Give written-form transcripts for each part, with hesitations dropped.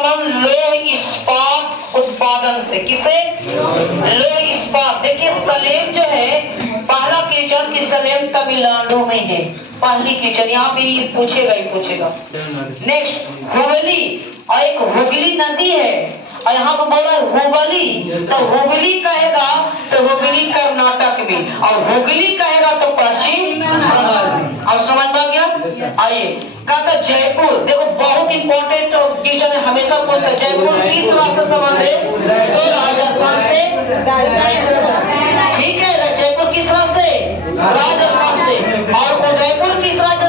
संबंध लौह इस्पात उत्पादन से। किसे? लौह इस्पात। देखिए सलेम जो है, पहला कीचड़ की सलेम तमिलनाडु में है, पहली कीचड़, यहाँ भी पूछेगा ही पूछेगा। नेक्स्ट हुबली, और एक हुगली नदी है और यहाँ पर बोला हुबली, तो हुबली कहेगा तो हुबली कर्नाटक में, और हुगली कहेगा तो पश्चिम बंगाल में। अब समझ में आ गया? आइए, कहता जयपुर, देखो बहुत इंपॉर्टेंट क्वेश्चन है, हमेशा पूछता है जयपुर किस राज्य से संबंध है? तो राजस्थान से। ठीक है, जयपुर किस राज्य से? राजस्थान से। और उदयपुर किस राज्य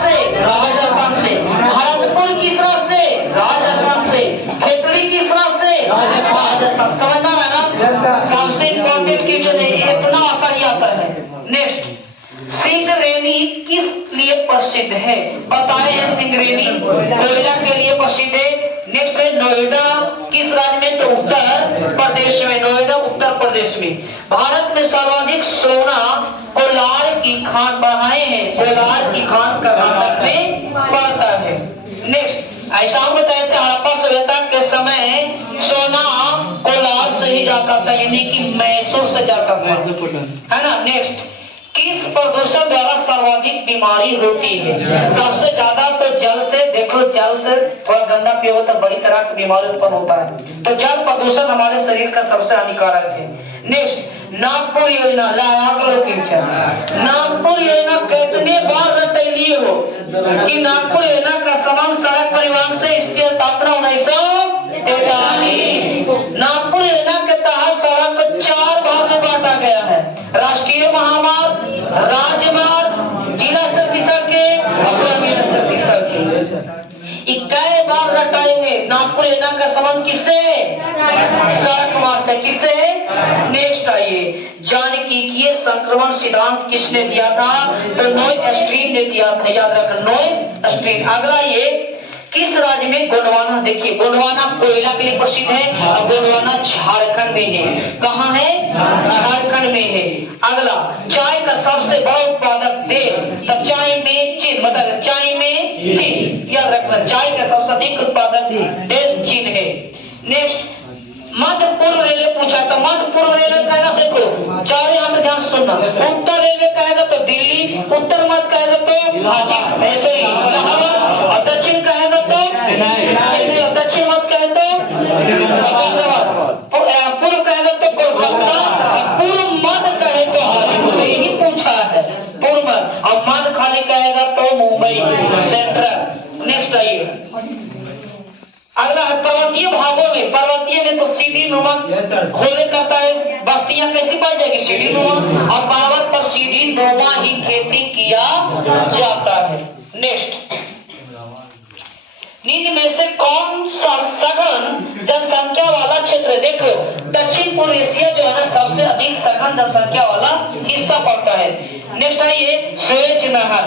से? राजस्थान से। भरतपुर किस राज्य से? राजस्थान से। खेतड़ी किस राज्य से? राजस्थान। समझ में आ रहा है ना? सबसे इंपॉर्टेंट क्वेश्चन है, इतना आता ही आता है। नेक्स्ट, सिंगरेनी किस लिए प्रसिद्ध है? बताए हैं सिंगरेनी कोयला के लिए प्रसिद्ध है। नेक्स्ट है नोएडा किस राज्य में? तो उत्तर प्रदेश में, नोएडा उत्तर प्रदेश में। भारत में सर्वाधिक सोना कोलार की खान बढ़ाए हैं, कोलार की खान कर्नाटक में पड़ता है। नेक्स्ट, ऐसा हम बताए थे हड़प्पा सभ्यता के समय सोना कोलार से ही जाता था, यानी कि मैसूर से जाता था, है ना। नेक्स्ट, किस प्रदूषण द्वारा सर्वाधिक बीमारी होती है? सबसे ज्यादा तो जल से। देखो जल से थोड़ा गंदा पियो तो बड़ी तरह की बीमारी उत्पन्न होता है, तो जल प्रदूषण हमारे शरीर का सबसे हानिकारक है। नेक्स्ट, नागपुर योजना, नागपुर योजना कितने बार रटैलिए हो कि नागपुर योजना का संबंध सड़क परिवहन से, इसकी स्थापना 1943। नागपुर योजना के तहत सड़क को 4 भाग में बांटा गया है, राष्ट्रीय महामार्ग, राजमार्ग, जिला स्तर की सड़कें और ग्रामीण स्तर की सड़कें। कई बार रटाएंगे नागपुर योजना का संबंध किससे? सड़क मार्ग से। किससे? नेक्स्ट आइए, जानकीय संक्रमण सिद्धांत किसने दिया था? तो नोय स्ट्रीन ने दिया था, याद रखना नोय स्ट्रीन। अगला ये, किस राज्य में गोंडवाना? देखिए गोंडवाना कोयला के लिए प्रसिद्ध है और गोंडवाना झारखंड में है। कहाँ है? झारखंड में है। अगला, चाय का सबसे बड़ा उत्पादक देश? तो चाय में चीन, मतलब चाय में चीन, याद रखना चाय का सबसे अधिक उत्पादक देश चीन है। नेक्स्ट, मध्य पूर्व रेलवे पूछा, तो मध्य पूर्व रेलवे कहेगा, देखो चार यहाँ पे ध्यान सुनना, उत्तर रेलवे कहेगा तो दिल्ली, उत्तर मध्य कहेगा तो हाजीपुर इलाहाबाद, और दक्षिण कहेगा तो चेन्नई, और दक्षिण मध्य कहे तो सिकंदराबाद, पूर्व कहेगा तो कोलकाता, और पूर्व मध्य कहे तो हाजीपुर। यही पूछा है पूर्व मध्य, और मध्य खाली कहेगा तो मुंबई सेंट्रल। नेक्स्ट आइए, अगला है पर्वतीय भागों में, पर्वतीय में तो सीढ़ी नुमा होने करता है, बस्तियां कैसी पाई जाएगी? सीढ़ी नुमा, और पर्वत पर सीढ़ी नुमा ही खेती किया जाता है। नेक्स्ट, निम्न में से कौन सा सघन जनसंख्या वाला क्षेत्र? देखो दक्षिण पूर्व एशिया जो है ना, सबसे अधिक सघन जनसंख्या वाला हिस्सा पड़ता है। नेक्स्ट आइए, सुएज नहर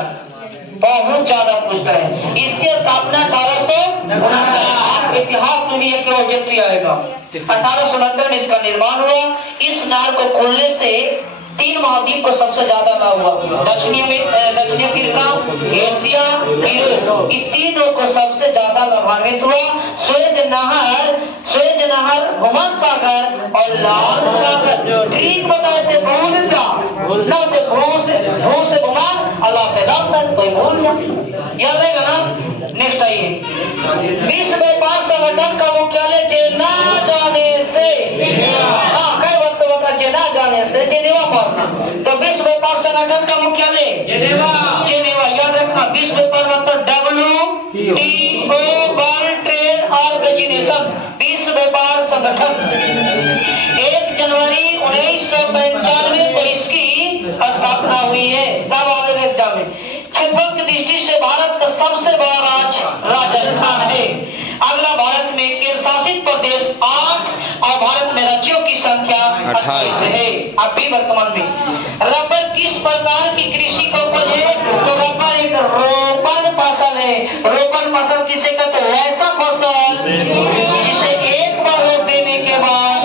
बहुत ज्यादा पूछता है, इसकी स्थापना 1869, आप इतिहास में भी एक ऑब्जेक्टिव आएगा, 1869 में इसका निर्माण हुआ। इस नहर को खोलने से 3 महाद्वीप को सबसे ज्यादा लाभ हुआ, दक्षिणी अफ्रीका, एशिया, यूरोप, इन तीनों को सबसे ज्यादा लाभान्वित हुआ। सुएज नहर, भूमध्य सागर और लाल सागर। ठीक बताए थे, भूल जा ना, भू से भूमध्य, अल्लाह से लाल सागर, कोई भूल गया, याद रहेगा ना। नेक्स्ट आइए, विश्व व्यापार संगठन का मुख्यालय जेना जाने से, कई वक्त बता जेना जाने से जेनेवा पढ़ना, तो विश्व व्यापार संगठन का मुख्यालय जेनेवा, याद रखना। विश्व व्यापार मतलब WTO, वर्ल्ड ट्रेड ऑर्गेनाइजेशन, विश्व व्यापार संगठन। 1 जनवरी 1995 को इसकी स्थापना हुई है। सब आवेगा एग्जाम में। क्षेत्रफल की दृष्टि से भारत का सबसे बड़ा राज्य राजस्थान है। अगला, भारत में केंद्र शासित प्रदेश 8 और भारत में राज्यों की संख्या 28 है अभी वर्तमान में। रबर किस प्रकार की कृषि का उपज है? तो रबर एक रोपण फसल है। रोपण फसल किसे कहते हैं? वैसा फसल जिसे एक बार रोप देने के बाद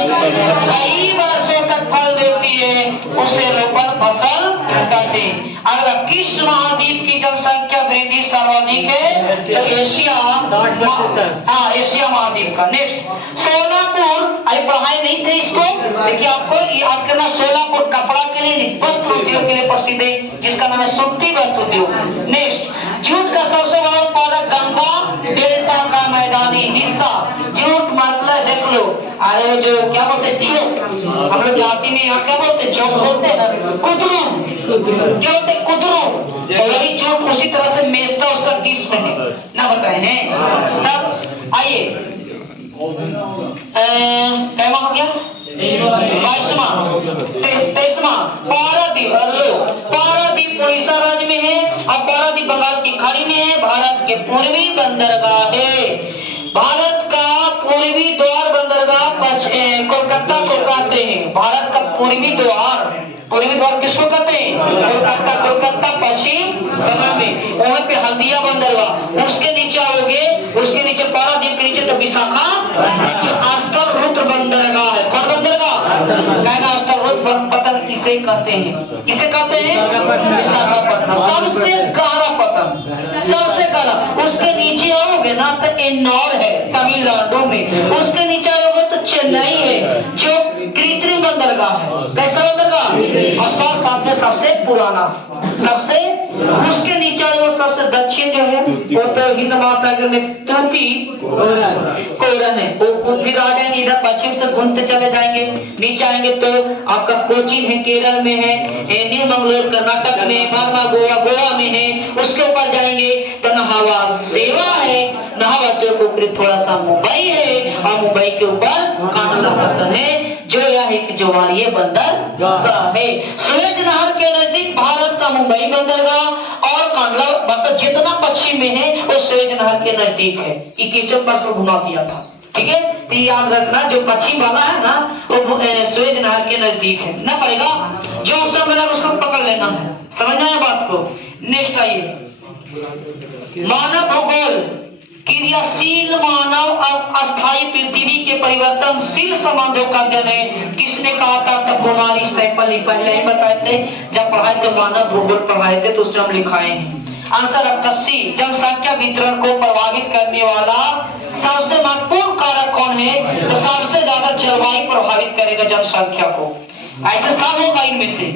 कई वर्षों तक फल देती है, उसे रोपण फसल कहते हैं। अगला, किस महाद्वीप की जनसंख्या वृद्धि सर्वाधिक है? तो एशिया हाँ एशिया महाद्वीप का। नेक्स्ट सोलापुर, अभी पढ़ाई नहीं थे इसको, लेकिन आपको याद करना, सोलापुर कपड़ा के लिए नहीं, वस्त्र उद्योग के लिए प्रसिद्ध है, जिसका नाम है सुक्ति वस्त्र उद्योग। नेक्स्ट जूट का सबसे बड़ा उत्पादक गंगा डेल्टा का मैदानी हिस्सा। जूट मतलब देख लो, अरे वो जो क्या बोलते हैं चौक, हम लोग जाति में यहाँ क्या बोलते हैं, चौक बोलते हैं ना, कुदरू, क्या बोलते हैं कुदरू, तो वही जूट उसी तरह से मेस्टा उसका किस्म है ना, बताए हैं। तब आइए कैमा हो गया 22वां 23वां पारादीप। पारादीप उड़ीसा राज्य में है और पारादीप बंगाल की खाड़ी में है, भारत के पूर्वी बंदरगाह है। भारत का पूर्वी द्वार बंदरगाह कोलकाता को कहते हैं। भारत का पूर्वी द्वार किसको कहते हैं, कोलकाता पश्चिम बंगाल में, वहां पे हल्दिया बंदरगाह, उसके नीचे आओगे, उसके नीचे पारादीप के नीचे तो विशाखा, जो आजकल रुद्र बंदरगाह है। कौन बंदरगाह कहेगा, आजकल रुद्र पतन किसे कहते हैं, किसे कहते हैं, विशाखापट्टनम, सबसे गहरा पतन, सबसे गहरा। उसके नीचे आओगे ना तो एन्नौर है तमिलनाडु में, उसके नीचे आओगे तो चेन्नई है, जो कृत्रिम बंदरगाह है। कैसा बंदरगाह, और साथ में सबसे पुराना, सबसे उसके नीचे जो सबसे दक्षिण जो है वो तो हिंद महासागर में कोरन है। वो फिर आ जाएंगे इधर पश्चिम से घूमते चले जाएंगे, नीचे आएंगे तो आपका कोचीन है केरल में है, न्यू मंगलोर कर्नाटक में, मारवा गोवा में है। उसके ऊपर जाएंगे तो नहावा सेवा है, नहावा सेवा के ऊपर थोड़ा सा मुंबई है, और मुंबई के ऊपर कांडला पतन है, जो यह एक ज्वारीय बंदरगाह है। सुएज नहर के नजदीक भारत का मुंबई बंदरगाह, और कांडला मतलब जितना पश्चिम में है वो सुएज नहर के नजदीक है। 21% घुमा दिया था, ठीक है, तो याद रखना जो पश्चिम वाला है ना वो सुएज नहर के नजदीक है ना, पड़ेगा जो ऑप्शन मिलेगा उसको पकड़ लेना है, समझना है बात को। नेक्स्ट आइए मानव भूगोल। क्रियाशील मानव अस्थायी पृथ्वी के परिवर्तनशील संबंधों का अध्ययन है। किसने कहा था, तब कुमारी सैफल पहले ही बताए थे, जब पढ़ाए थे मानव भूगोल पढ़ाए थे तो उसमें हम लिखाए हैं। आंसर आपका सी, जनसंख्या वितरण को प्रभावित करने वाला सबसे महत्वपूर्ण कारक कौन है, तो सबसे ज्यादा जलवायु प्रभावित करेगा जनसंख्या को। ऐसे सब होगा इनमें से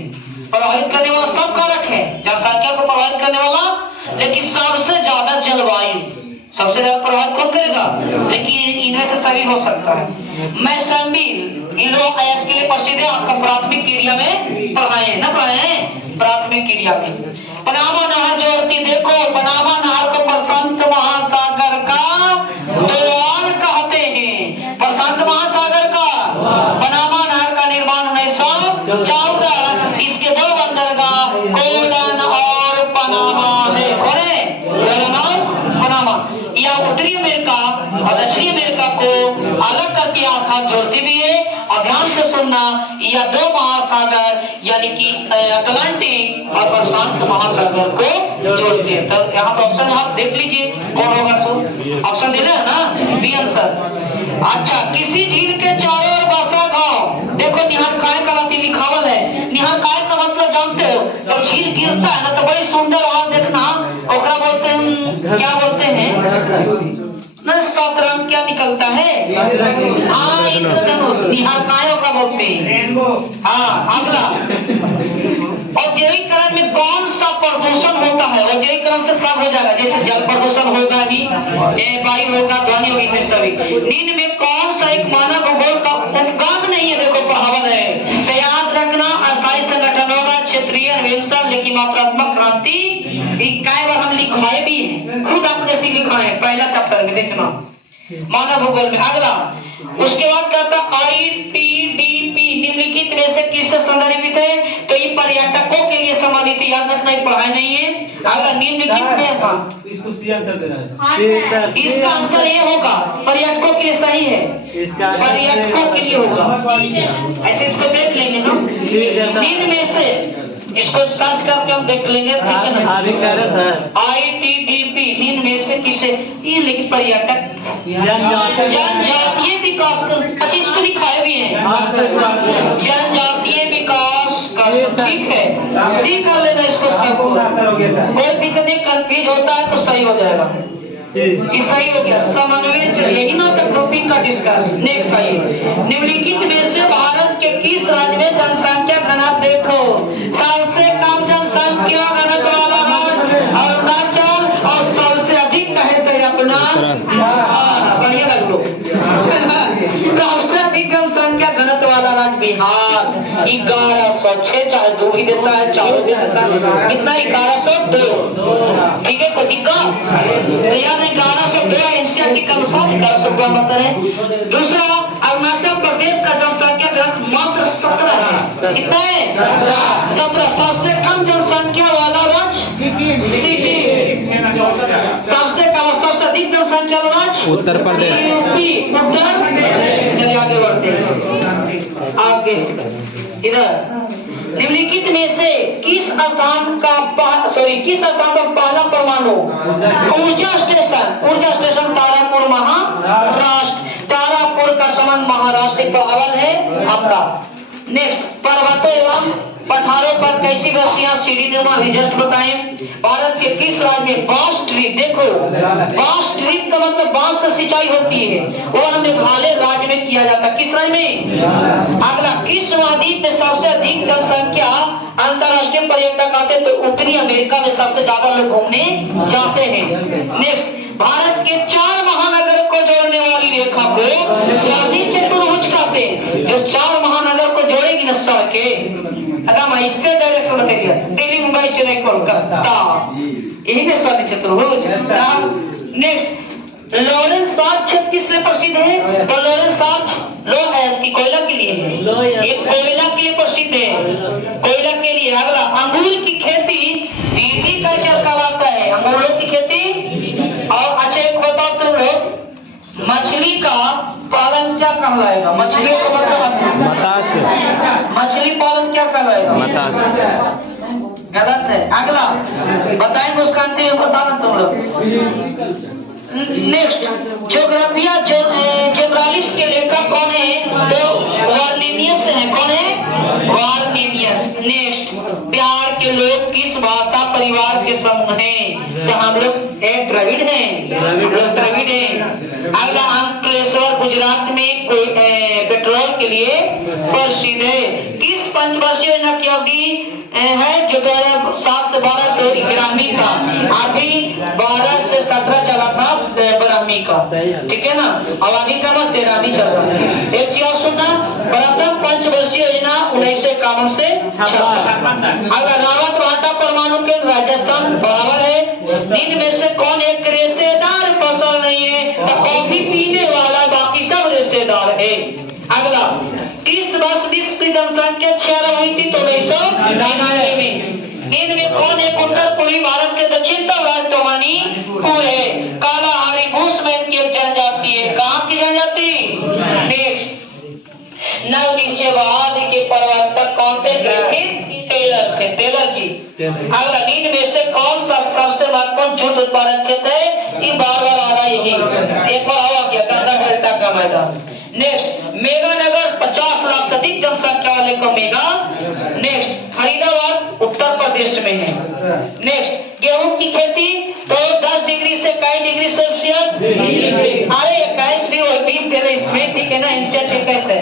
प्रभावित करने वाला सब कारक है जनसंख्या को प्रभावित करने वाला, लेकिन सबसे ज्यादा जलवायु, सबसे ज्यादा प्रभावित कौन करेगा, लेकिन इनमें से सभी हो सकता है। मैसम्बिल इन लोग आयस के लिए प्रसिद्ध है, आपका प्राथमिक क्रिया में पढ़ाए ना, पढ़ाए प्राथमिक क्रिया में। पनामा नहर जोड़ती, देखो पनामा नहर को प्रशांत महासागर का द्वार कहते हैं, प्रशांत महासागर का। पनामा नहर का निर्माण 1914, इसके दो बंदरगाह कोलन और पनामा है। कौन है, कोलन और पनामा। यह उत्तरी अमेरिका और दक्षिणी अमेरिका को अलग करके आकार जोड़ती भी है, और ध्यान से सुनना, यह दो महासागर यानी कि अटलांटिक और प्रशांत महासागर को जोड़ते हैं। तो यहाँ पर ऑप्शन आप देख लीजिए कौन होगा, सो ऑप्शन दिले है ना, बी आंसर। अच्छा, किसी झील के चारों ओर बसा गांव, देखो निहार काय कलाती लिखावल है। निहार काय का मतलब जानते हो, जब झील गिरता है ना तो बड़ी सुंदर वहां देखना, ओकरा बोलते हैं, क्या बोलते हैं ना, सात रंग क्या निकलता है, हाँ इंद्रधनुष, निहार काय का बोलते हैं। हाँ अगला, औद्योगिकरण में कौन सा प्रदूषण होता है, औद्योगिकरण से सब हो जाएगा, जैसे जल प्रदूषण होगा ही, वायु होगा, ध्वनि होगी, इनमें सभी। निम्न में कौन सा एक मानव भूगोल का उपगम नहीं है, देखो पढ़ावल है, तो याद रखना, अस्थायी संगठन होगा, क्षेत्रीय अन्वेषण, लेकिन मात्रात्मक क्रांति, कई बार हम लिखाए भी हैं, खुद आपने से लिखा है पहला चैप्टर में, देखना मानव भूगोल में। अगला, उसके बाद कहता ITDP निम्नलिखित में से किससे संदर्भित है, तो ये पर्यटकों के लिए संबंधित, याद रखना पढ़ाई नहीं है। अगर निम्नलिखित में, इसको सी आंसर देना है, इसका आंसर ये होगा, पर्यटकों के लिए सही है, पर्यटकों के लिए होगा, ऐसे इसको देख लेंगे हम। निम्न में से इसको सर्च करके हम देख लेंगे, ठीक है ना, अभी कह रहे सर ITDP निम्न में से किसे, ये लेकिन पर्यटक जनजातीय विकास, अच्छा इसको लिखाए भी है, जनजातीय विकास का, ठीक है, सी कर लेना इसको, सबको कोई दिक्कत नहीं, कंफ्यूज होता है तो सही हो जाएगा। ये सही हो गया। समन्वय, यही ना था ग्रुपिंग का डिस्कस। नेक्स्ट आइए, निम्नलिखित में से भारत के किस राज्य में जनसंख्या घनत्व देखो? सबसे कम जनसंख्या घनत्व वाला राज्य अरुणाचल, और सबसे अधिक कहे तो अपना बढ़िया लग लो सबसे अधिक जनसंख्या घनत्व वाला राज्य बिहार, 1106, चाहे 2 भी देता है, 4 भी देता है। कितना? 1102। ठीक है, कोई दिक्कत तो याद है 1102 एनसीईआरटी का अनुसार 1102 बता रहे। दूसरा, अरुणाचल प्रदेश का जनसंख्या घनत्व मात्र 17 है। कितना है? 17। सबसे कम जनसंख्या वाला राज्य सिक्किम। सबसे कम, सबसे अधिक जनसंख्या वाला राज्य उत्तर प्रदेश, यूपी, उत्तर। चलिए आगे बढ़ते हैं। आगे इधर, निम्नलिखित में से किस स्थान का पहला परमाणु ऊर्जा स्टेशन तारापुर, महाराष्ट्र। तारापुर का संबंध महाराष्ट्र से प्रभावल है आपका। नेक्स्ट, पर्वतों एवं पठारों पर कैसी बस्तियां सीढ़ी नुमा है? जस्ट बताएं। भारत के किस राज्य में बांस ट्री, देखो बांस ट्री का मतलब बांस से सिंचाई होती है, वह मेघालय राज्य में किया जाता है। किस राज्य में? अगला, किस महाद्वीप में सबसे अधिक जनसंख्या अंतरराष्ट्रीय पर्यटक आते हैं? तो उत्तरी अमेरिका में सबसे ज्यादा लोग घूमने जाते हैं। नेक्स्ट, भारत के 4 महानगर को जोड़ने वाली रेखा को स्वाधीन चतुर्भुज कहते हैं। जो 4 महानगर को जोड़ेगी न सड़कें, अगर इससे डायरेक्शन बता दिया, दिल्ली, मुंबई, चेन्नई, कोलकाता, यही ने स्वाधीन चतुर्भुज। नेक्स्ट, लॉरेंस सार्च क्षेत्र किस लिए प्रसिद्ध है? तो लॉरेंस सार्च लोहेस की कोयला के लिए है, ये कोयला के लिए प्रसिद्ध है, कोयला के लिए। अगला, अंगूर की खेती विटीकल्चर कहलाता है, अंगूरों की खेती। और अच्छा एक बताओ तुम लोग, मछली का पालन क्या कहलाएगा? मछलियों का मतलब मत्स्य, मछली पालन क्या कहलाएगा? मत्स्य। गलत है। अगला बताएंगे, उसका अंतिम में बताना तुम लोग। नेक्स्ट, ज्योग्राफिया जेब्रालिस के लेखक कौन है? तो वार्नेनियस है। कौन है? वार्नेनियस। नेक्स्ट, प्यार के लोग किस भाषा परिवार के समूह हैं? तो हम लोग एक द्रविड़ हैं, हम लोग द्रविड़ हैं। अगला, अंकलेश्वर गुजरात में कोई पेट्रोल के लिए प्रसिद्ध है। किस पंचवर्षीय योजना की अवधि है जो 2007 से 12 तो ग्रामी का, अभी 12 से 17 चला था ब्राह्मी का, ठीक है ना। अब अभी का 13वीं चल रहा है। एक चीज सुनना, प्रथम पंचवर्षीय योजना 1951 से 56। अगर रावत भाटा परमाणु केंद्र राजस्थान बराबर है। निम्न में से कौन एक रेशेदार फसल नहीं है? तो कॉफी पीने वाला, बाकी सब रेशेदार है। अगला, 30 वर्ष विश्व की जनसंख्या 6 हुई थी तो 1999 में। निम्न में कौन एक उत्तर पूर्वी भारत के दक्षिणतम राज्य तोमानी है? कालाहारी बुशमैन की एक जनजाति है। कहाँ की जनजाति? नेक्स्ट, नवनिश्चयवाद के प्रवर्तक कौन थे? ग्रिफिथ टेलर थे, टेलर जी। अगला, निम्न में से कौन सा सबसे महत्वपूर्ण जूट उत्पादन क्षेत्र है? ये बार बार आ रहा है, यही एक बार आवा गया, गंगा डेल्टा का मैदान। नेक्स्ट, मेगा नगर 50 लाख से अधिक जनसंख्या वाले को मेगा। नेक्स्ट, फरीदाबाद उत्तर प्रदेश में है। नेक्स्ट, गेहूं की खेती तो 10 डिग्री से 21 डिग्री सेल्सियस, अरे 21 भी और 20 दे रहे इसमें, ठीक है ना। इंसेट 21 है।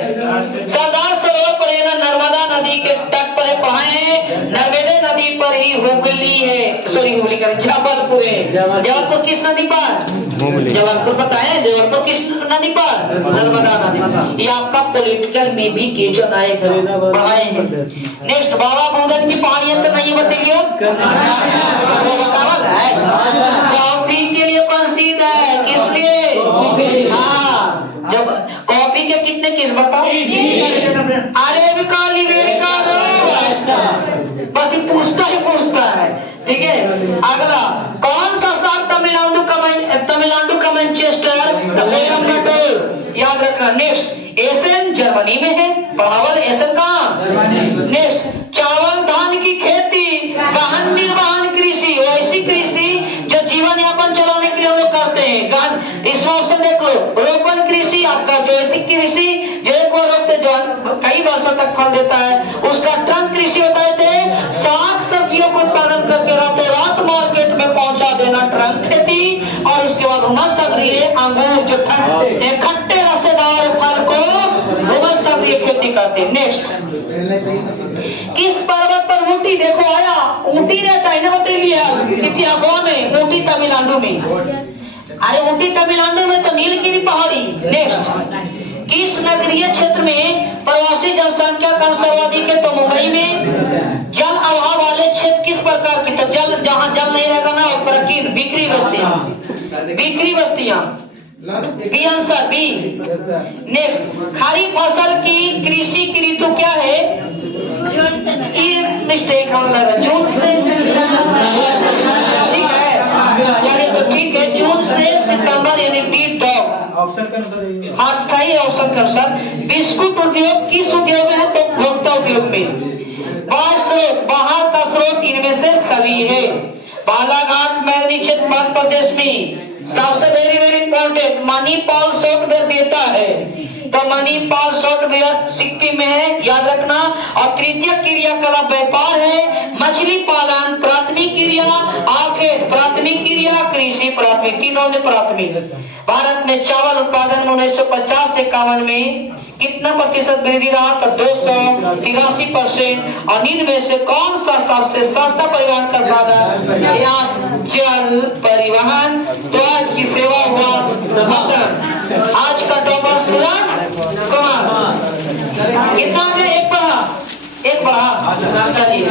सरदार सरोवर पर है ना, नर्मदा नदी के तट पर है। कहाँ है? नर्मदा नदी पर ही हुगली है, सॉरी हुगली कर जबलपुर है। जबलपुर किस नदी पर? जबलपुर पता है? जबलपुर किस नदी पर? नर्मदा नदी। ये आपका पॉलिटिकल में भी क्वेश्चन आएगा, पढ़ाए हैं। नेक्स्ट, बाबा बुदन की पानी अंतर नहीं बताइए, वो बतावल है। कॉफी के लिए प्रसिद्ध है, किस लिए? हाँ, जब कॉफी के कितने किस बताओ? अरेबिका, लिबेरिका, बस ये पूछता है, ठीक है। अगला, कौन सा शहर तमिलनाडु का मैनचेस्टर, कोयम्बटूर, याद रखना। नेक्स्ट, एशियन जर्मनी में है, पढ़ावल एशियन कहाँ? नेक्स्ट, चावल धान की खेती, गहन निर्वहन कृषि, वैसी कृषि जो जीवन यापन चलाने के लिए हम लोग करते हैं। गहन, इसमें ऑप्शन देख लो, रोपण कृषि आपका, जो ऐसी कृषि जो एक बार रोपते जो कई वर्षों तक फल देता है, उसका ट्रंक कृषि होता है। साग सब्जियों को उत्पादन करके रातों रात मार्केट में पहुंचा देना ट्रंक खेती, और इसके बाद उमस सक्रिय अंगूर जो खट्टे रसेदार फल को उमस सक्रिय खेती करते। नेक्स्ट, किस पर्वत पर ऊटी देखो आया? ऊटी रहता है ना, बतेलिए इतिहास में। ऊटी तमिलनाडु में, अरे ऊटी तमिलनाडु में तो नीलगिरी पहाड़ी। नेक्स्ट, किस नगरीय क्षेत्र में प्रवासी जनसंख्या कम सर्वाधिक है? तो मुंबई में। जल अभाव वाले क्षेत्र किस प्रकार की? तो जल, जहां जल नहीं रहेगा ना, प्रकीर्ति बिखरी बस्तियां, बिखरी बस्तियां। B answer B. नेक्स्ट, खरीफ फसल की कृषि की ऋतु क्या है? ये मिस्टेक होने लगा, जून से। ठीक है, चलिए तो ठीक है, जून से सितंबर, यानी बी डॉग। हाँ सही है ऑप्शन का सर। बिस्कुट उद्योग किस उद्योग में है? तो उपभोक्ता उद्योग में। बाहर का स्रोत इनमें से सभी है। बालाघाट मैग्नी क्षेत्र मध्य प्रदेश में। सबसे very very important, Manipal software देता है, तो मणिपाल सॉफ्टवेयर सिक्किम में है, याद रखना। और तृतीय क्रियाकलाप व्यापार है, मछली पालन प्राथमिक क्रिया, आखेट प्राथमिक क्रिया, कृषि प्राथमिक, तीनों ने प्राथमिक। भारत में चावल उत्पादन में 1950 से 51 में कितना प्रतिशत वृद्धि रहा? तो 283%। और इनमें से कौन सा सबसे सस्ता परिवहन का साधन? जल परिवहन। तो आज की सेवा हुआ खत्म। आज का टॉपर सूरज कुमार। कितना? एक बढ़ा, एक बढ़ा। चलिए।